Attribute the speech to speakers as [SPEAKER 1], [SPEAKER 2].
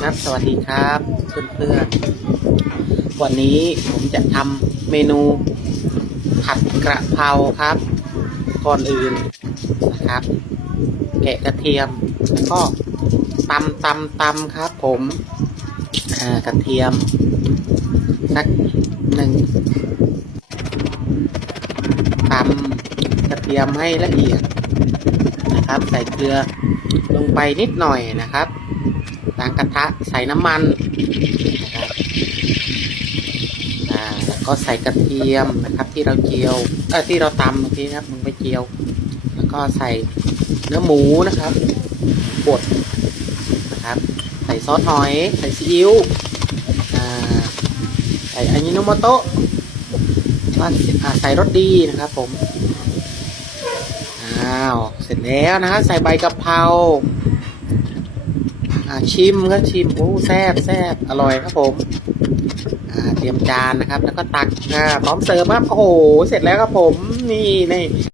[SPEAKER 1] ครับสวัสดีครับเพื่อนๆวันนี้ผมจะทำเมนูผัดกระเพราครับ ก่อนอื่นนะครับ แกะกระเทียมแล้วก็ตำตำตำครับ ผมกระเทียมสักหนึ่งตำกระเทียมให้ละเอียดนะครับ ใส่เกลือ ลงไปนิดหน่อยนะครับล้างกระทะใส่น้ำมันนะครับอ่าแล้วก็ใส่กระเทียมนะครับ ที่เราเจียวเออที่เราตำเมื่อกี้นะครับลงไปเจียว แล้วก็ใส่เนื้อหมูนะครับบดนะครับ ใส่ซอสหอย ใส่ซีอิ๊วอ่าใส่อายิโนโมโตะใส่รสดีนะครับผม อ้าวเสร็จแล้วนะฮะใส่ใบกะเพราอ่าชิมก็ชิมโอ้แซ่บแซ่บอร่อยครับผมอ่าเตรียมจานนะครับ แล้วก็ตักอ่าพร้อมเสิร์ฟครับโอ้โหเสร็จแล้วครับผมนี่นี่